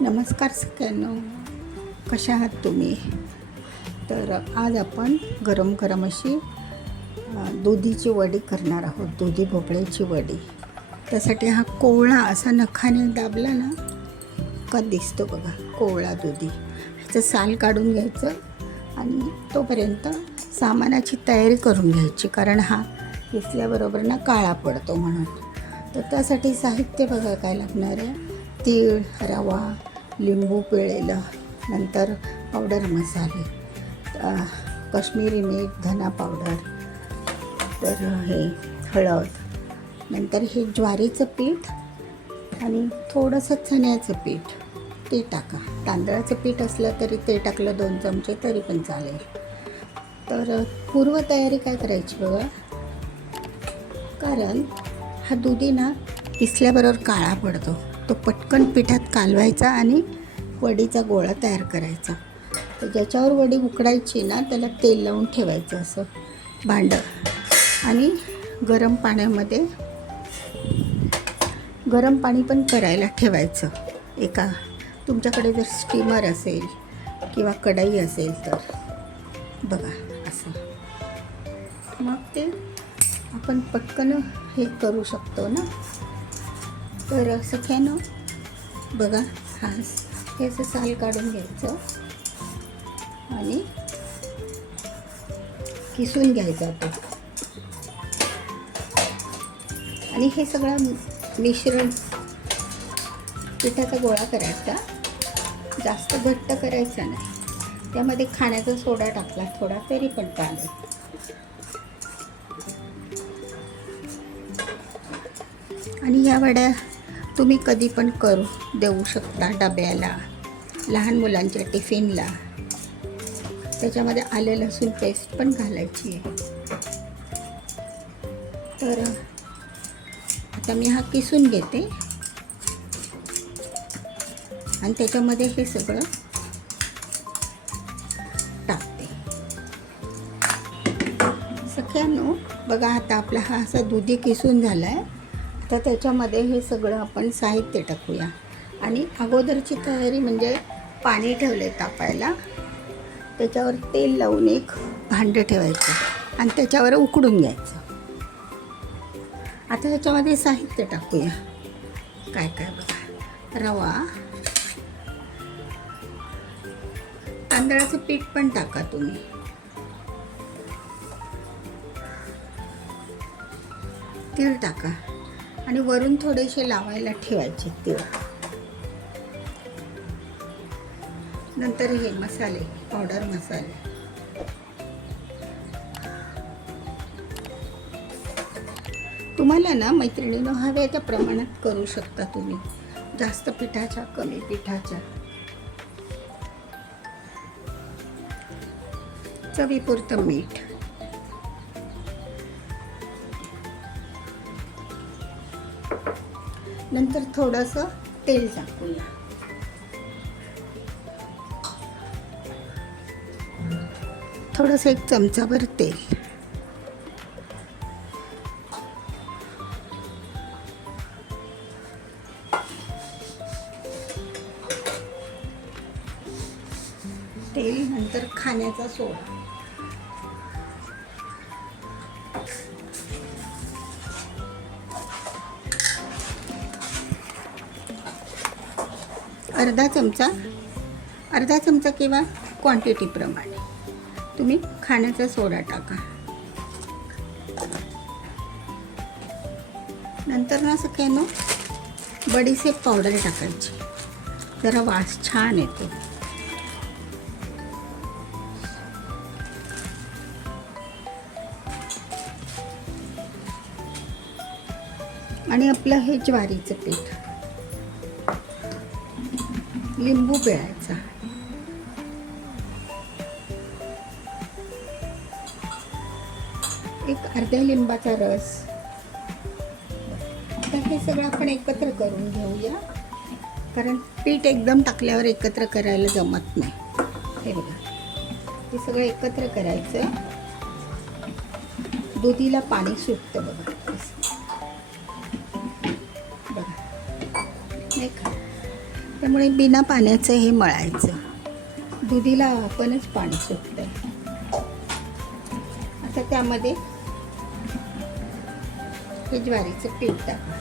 नमस्कार सगळ्यांनो, कशा आहात तुम्ही? तर आज आपण गरम गरम अशी दुधीची वडी करणार आहोत, दुधी भोपळ्याची वडी. त्यासाठी हा कोवळा असा नखाने दाबला ना का दिसतो बघा, कोवळा दुधी. ह्याचं साल काढून घ्यायचं आणि तोपर्यंत सामानाची तयारी करून घ्यायची, कारण हा किसल्याबरोबर ना काळा पडतो म्हणून. तर त्यासाठी साहित्य बघा काय लागणार आहे: तीळ, रवा, लिंबू पिळलेलं, नंतर पावडर मसाले, काश्मीरी मीठ, धना पावडर, तर हे हळद, नंतर हे ज्वारीचं पीठ आणि थोडंसं चण्याचं पीठ ते टाका. तांदळाचं पीठ असलं तरी ते टाकलं 2 चमचे तरी पण चालेल. तर पूर्वतयारी काय करायची बघा, कारण हा दुधी ना किसल्याबरोबर काळा पडतो. तो पटकन पिठात कालवायचा आणि वडीचा गोळा तयार करायचा. तर ज्याच्यावर वडी उकडायची ना त्याला तेल लावून ठेवायचं असं भांडं, आणि गरम पाण्यामध्ये गरम पाणी पण करायला ठेवायचं. एका तुमच्याकडे जर स्टीमर असेल किंवा कढई असेल तर बघा असं, मग ते आपण पटकन हे करू शकतो ना. तर सगळ्यांना बघा, हे असं साल काढून घ्यायचं आणि किसून घ्यायचा तो, आणि हे सगळं मिश्रण पिठाचा गोळा करायचा. जास्त घट्ट करायचा नाही, त्यामध्ये खाण्याचा सोडा टाकला थोडा तरी पण चालेल. आणि या वड्या तुम्ही कधी पण करू देऊ शकता डब्याला, लहान मुलांच्या टिफिनला. त्याच्यामध्ये आले लसूण पेस्ट पण घालायची आहे. तर आता मी हा किसून घेते आणि त्याच्यामध्ये हे सगळं टाकते. सगळ्यांनो बघा, आता आपला हा असा दुधी किसून झाला आहे. तर त्याच्यामध्ये हे सगळं आपण साहित्य टाकूया. आणि अगोदरची तयारी म्हणजे पाणी ठेवले तापायला, त्याच्यावर तेल लावून एक भांडं ठेवायचं आणि त्याच्यावर उकडून घ्यायचं. आता ह्याच्यामध्ये साहित्य टाकूया. काय काय बघा, रवा, तांदळाचं पीठ पण टाका तुम्ही, तीळ टाका आणि वरून थोडेसे लावायला ठेवायचे तीळ. नंतर हे मसाले, पावडर मसाले, तुम्हाला ना मैत्रिणींनो हव्या त्या प्रमाणात करू शकता तुम्ही, जास्त पिठाच्या कमी पिठाच्या. चवीपुरतं मीठ, नंतर थोडंसं तेल टाकूया. थोडंसं 1 चमचाभर तेल. तेल, नंतर खाण्याचा सोडा. अर्धा चमचा किंवा क्वांटिटीप्रमाणे तुम्ही खाण्याचा सोडा टाका. नंतर ना सगळ्यांना बडीशेप पावडर टाकायची, जरा वास छान येतो. आणि आपलं हे ज्वारीचं पीठ, लिंबू पिळायचा, एक अर्ध्या लिंबाचा रस. आता हे सगळं आपण एकत्र करून घेऊया, कारण पीठ एकदम टाकल्यावर एकत्र करायला जमत नाही. हे बघा, हे सगळं एकत्र करायचं. दुधीला पाणी सुटतं बघा बघा, नाही का? त्यामुळे बिना पाण्याचं हे मळायचं. दुधीला आपणच पाणी सुटतंय. आता त्यामध्ये हे ज्वारीचं पीठ टाका.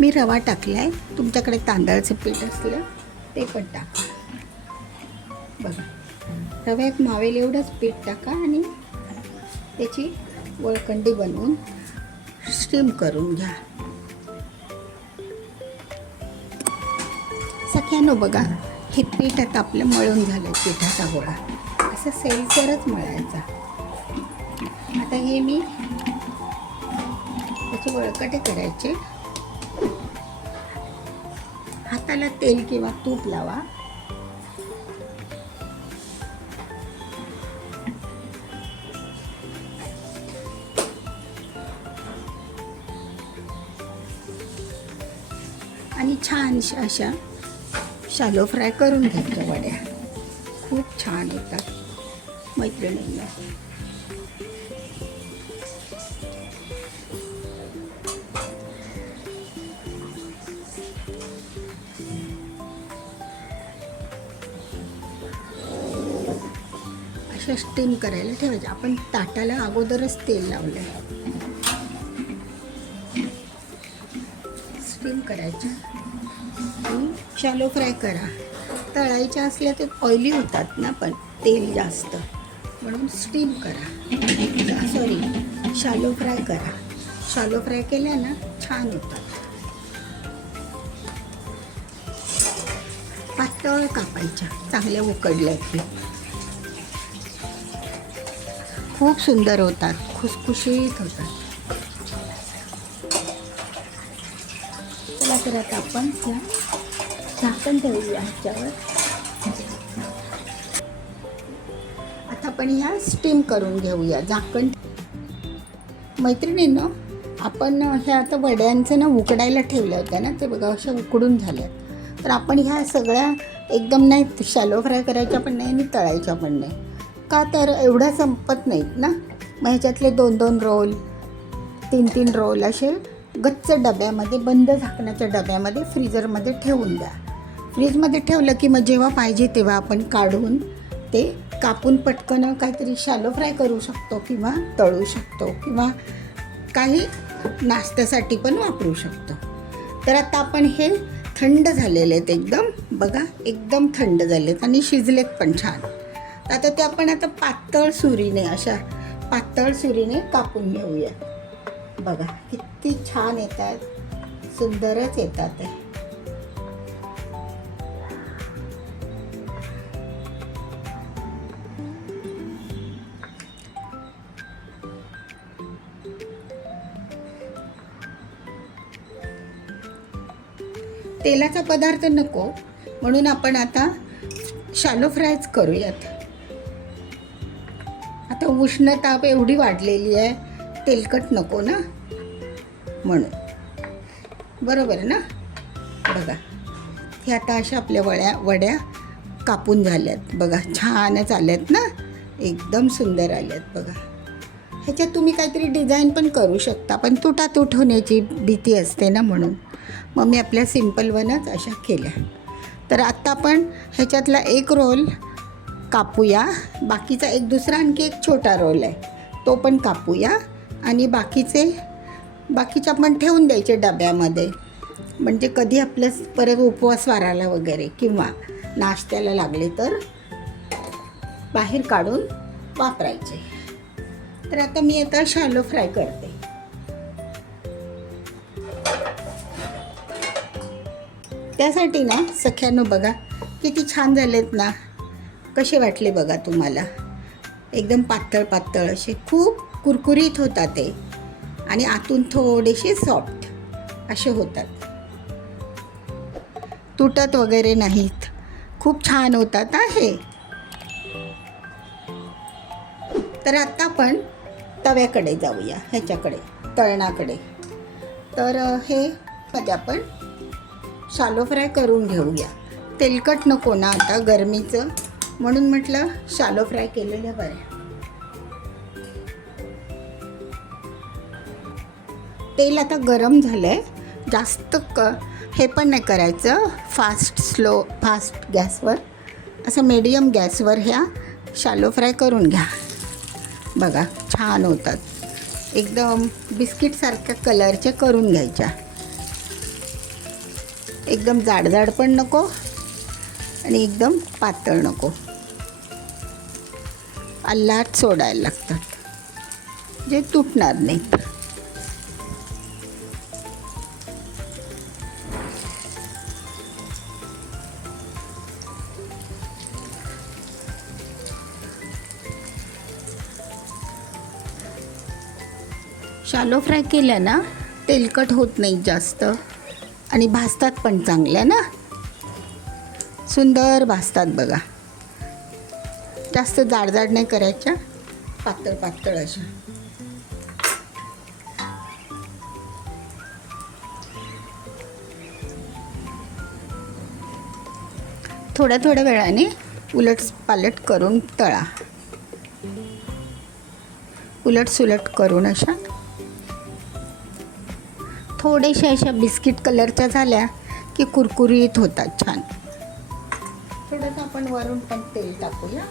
मी रवा टाकलाय, तुमच्याकडे तांदळाचं पीठ असलं ते पण टाका. बघा, रव्यात मावेल एवढंच पीठ टाका आणि त्याची वळकंडी बनवून स्टीम करून घ्या. सख्यानो बघा, हे पीठ आता आपलं मळून झालं. पिठाचा गोळा असं सैलसरच मळायचा. आता हे मी त्याचे वळकटे करायचे. हाताला तेल किंवा तूप लावा. आणि छान अशा शालो फ्राय करून घ्यायच्या वड्या. खूप छान होतात मैत्रिणींना. अशा स्टीम करायला ठेवायच्या. आपण ताटाला अगोदरच तेल लावलं आहे. स्टीम करायच्या आणि शॅलो फ्राय करा. तळायच्या असल्या तर ऑइली होतात ना, पण तेल जास्त, म्हणून स्टीम करा. सॉरी, शॅलो फ्राय करा. शॅलो फ्राय केल्या ना छान होतात. पातळ कापायच्या, चांगल्या उकडल्या की खूप सुंदर होतात, खुसखुशीत होतात. चला तर आता आपण झाकण ठेवूया ह्याच्यावर. आता आपण ह्या स्टीम करून घेऊया. झाकण. मैत्रिणींनो, आपण ह्या आता वड्यांचं ना उकडायला ठेवल्या होत्या ना, ते बघा अशा उकडून झाल्या. तर आपण ह्या सगळ्या एकदम नाही शॅलो फ्राय करायच्या पण नाही आणि तळायच्या पण नाही. का तर एवढ्या संपत नाहीत ना. मग ह्याच्यातले 2-2 रोल, 3-3 रोल असे गच्च डब्यामध्ये, बंद झाकण्याच्या डब्यामध्ये फ्रीजरमध्ये ठेवून द्या. फ्रीजमध्ये ठेवलं की मग जेव्हा पाहिजे तेव्हा आपण काढून ते कापून पटकन काहीतरी शॅलो फ्राय करू शकतो किंवा तळू शकतो किंवा काही नाश्त्यासाठी पण वापरू शकतो. तर आता आपण हे थंड झालेले आहेत एकदम. बघा, एकदम थंड झालेत आणि शिजलेत पण छान. आता ते आपण आता पातळ सुरीने, अशा पातळ सुरीने कापून घेऊया. बघा किती छान येतात, सुंदरच येतात ते. तेलाचा पदार्थ नको म्हणून आपण आता शॅलो फ्रायच करूयात. आता उष्णता एवढी वाढलेली आहे, तेलकट नको ना म्हणून. बरोबर ना. बघा, हे आता अशा आपल्या वड्या कापून झाल्यात. बघा छानच आल्यात ना, एकदम सुंदर आल्यात. बघा, ह्याच्यात तुम्ही काहीतरी डिझाईन पण करू शकता, पण तुटातूट होण्याची भीती असते ना, म्हणून मग मी आपल्या सिम्पल वनच अशा केल्या. तर आत्ता आपण ह्याच्यातला एक रोल कापूया. बाकीचा एक दुसरा आणखी एक छोटा रोल आहे, तो पण कापूया. आणि बाकीचे आपण ठेवून द्यायचे डब्यामध्ये, म्हणजे कधी आपलं परत उपवास वाराला वगैरे किंवा नाश्त्याला लागले तर बाहेर काढून वापरायचे. तर आता मी शॅलो फ्राय करते. त्यासाठी ना सख्यानो बघा किती छान झालेत ना. कसे वाटले बघा तुम्हाला. एकदम पातळ पातळ असे, खूप कुरकुरीत होतात ते आणि आतून थोडेसे सॉफ्ट असे होतात. तुटत वगैरे नाहीत, खूप छान होतात हे. तर आता आपण तव्याकडे जाऊया, ह्याच्याकडे तळणाकडे. तर हे मध्ये आपण शॅलो फ्राय करून घेऊया. तेलकट नको ना, आता गरमीचं म्हणून म्हटलं शालो फ्राय केलेल्या बऱ्या. तेल आता गरम झालं आहे. जास्त हे पण नाही करायचं, फास्ट गॅसवर. असं मीडियम गॅसवर ह्या शालो फ्राय करून घ्या. बघा छान होतात. एकदम बिस्किटसारख्या कलरचे करून घ्यायच्या. एकदम जाड पण नको आणि एकदम पातळ नको. आल्लाट सोडायला लागतात जे तुटणार नाहीत. शालो फ्राय केल्या ना तेलकट होत नाही जास्त आणि भाजतात पण चांगल्या ना. सुंदर भाजतात बघा. जास्त जाड नाही करायच्या, पातळ अशा. थोड्या वेळाने उलटपालट करून तळा. उलटसुलट करून अशा थोड्याशा अशा बिस्किट कलरच्या झाल्या की कुरकुरीत होतात छान. थोडंसं आपण वरून पण तेल टाकूया.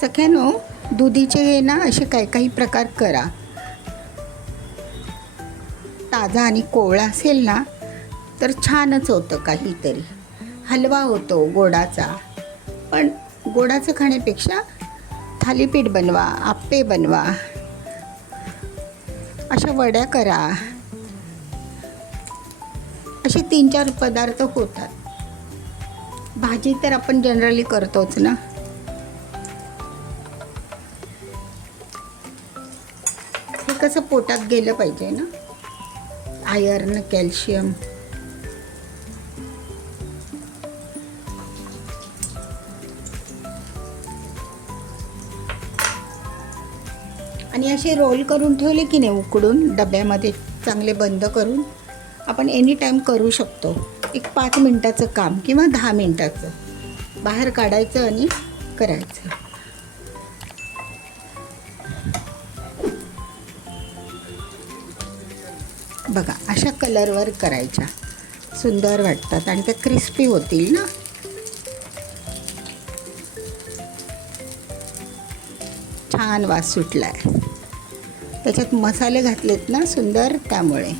सख्यानो, दुधीचे हे ना असे काही प्रकार करा. ताजा आणि कोवळा असेल ना तर छानच होतं. काहीतरी हलवा होतो गोडाचा. पण गोडाचं खाण्यापेक्षा थालीपीठ बनवा, आप्पे बनवा, अशा वड्या करा. असे 3-4 पदार्थ होतात. भाजी तर आपण जनरली करतोच ना. हे कसं पोटात गेलं पाहिजे ना. Iron, calcium. आणि असे रोल करून ठेवले की नाही उकडून डब्यामध्ये चांगले बंद करून आपण एनी टाईम करू शकतो. एक 5 मिनटाचं काम किंवा 10 मिनटाचं. बाहेर काढायचं आणि करायचं. बघा अशा कलरवर करायच्या. सुंदर वाटतात आणि त्या क्रिस्पी होतील ना. छान वास सुटलाय. त्याच्यात मसाले घातलेत ना सुंदर, त्यामुळे.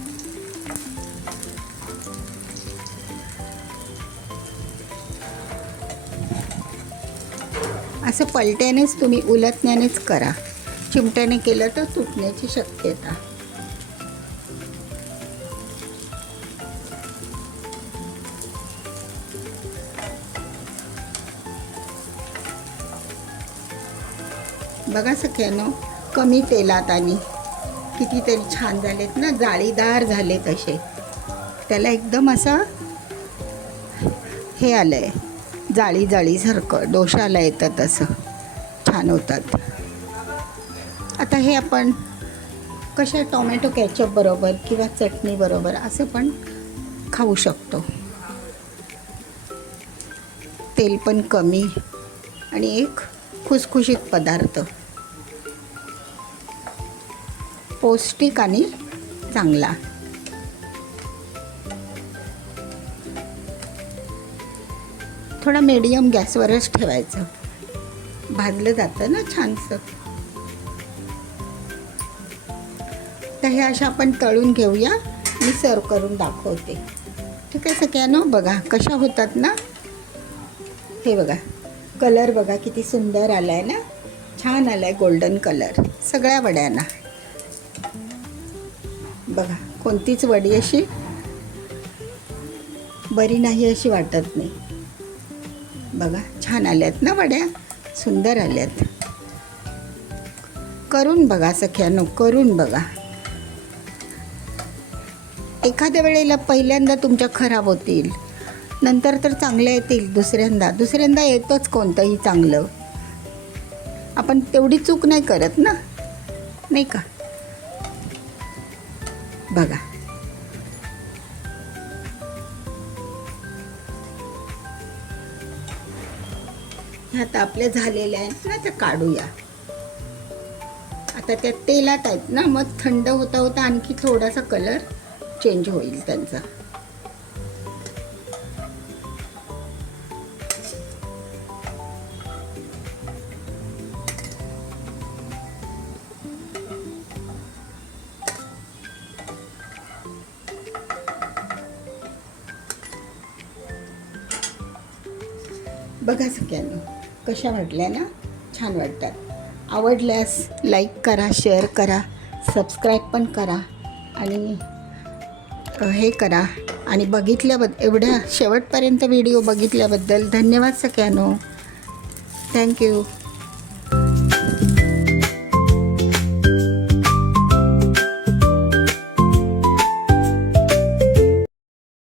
असं पलट्यानेच तुम्ही उलटण्यानेच करा. चिमट्याने केलं तर तुटण्याची शक्यता. बघा सख्यानो, कमी तेलात आणि कितीतरी छान झालेत ना. जाळीदार झाले तसे. त्याला एकदम असं हे आलं आहे, जाळीसारखं. डोशाला येतं तसं छान होतात. आता हे आपण कशा टोमॅटो केचप बरोबर किंवा चटणी बरोबर असं पण खाऊ शकतो. तेल पण कमी आणि एक खुसखुशीत पदार्थ. पौष्टिक आणि चांगला. थोडा मीडियम गॅसवरच ठेवायचं. भाजलं जातं ना छानसं. तर हे अशा आपण तळून घेऊया. मी सर्व करून दाखवते. ठीक आहे सगळ्यांना. बघा कशा होतात ना. हे बघा कलर बघा किती सुंदर आला आहे ना. छान आला आहे गोल्डन कलर सगळ्या वड्यांना. बघा कोणतीच वडी अशी बरी नाही अशी वाटत नाही. बघा छान आल्यात ना वड्या. सुंदर आल्यात. करून बघा सख्यानो, करून बघा. एखाद्या वेळेला पहिल्यांदा तुमच्या खराब होतील, नंतर तर चांगल्या येतील. दुसऱ्यांदा येतोच कोणतंही चांगलं. आपण तेवढी चूक नाही करत ना, नाही का. बघा ह्या आता आपल्या झालेल्या आहेत ना, त्या काढूया. आता त्या तेलात आहेत ना, मग थंड होता होता आणखी थोडासा कलर चेंज होईल त्यांचा. बघा सगळ्यांनी कशा वाटल्या ना, छान वाटतात. आवडल्यास लाईक करा, शेअर करा, सबस्क्राईब पण करा आणि हे करा. आणि एवढ्या शेवटपर्यंत व्हिडिओ बघितल्याबद्दल धन्यवाद सगळ्यांनो. थँक्यू.